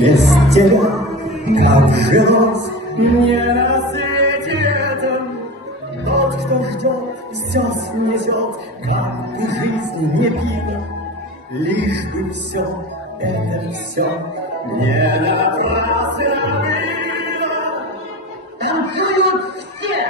Без тебя, как жилось мне на свете этом. Тот, кто ждет, все снесет, как бы жизнь не била. Лишь бы все, это все не напрасно было. Танцуют все!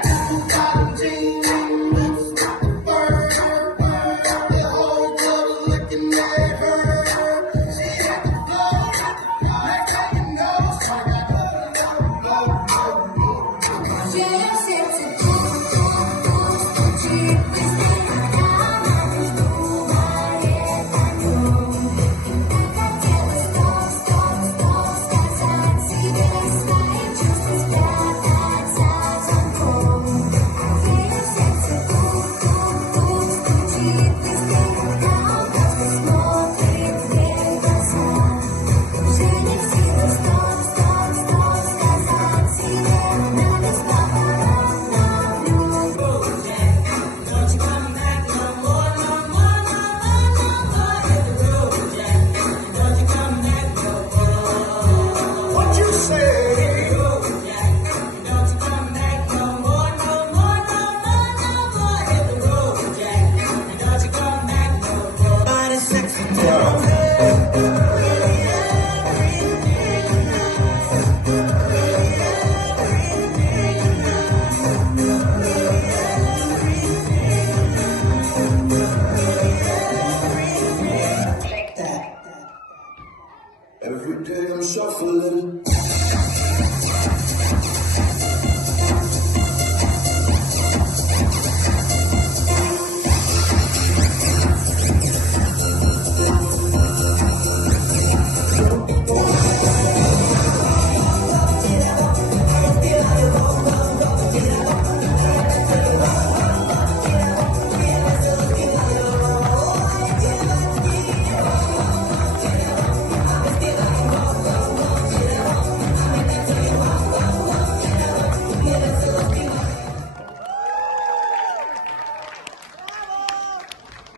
Every day I'm shuffling.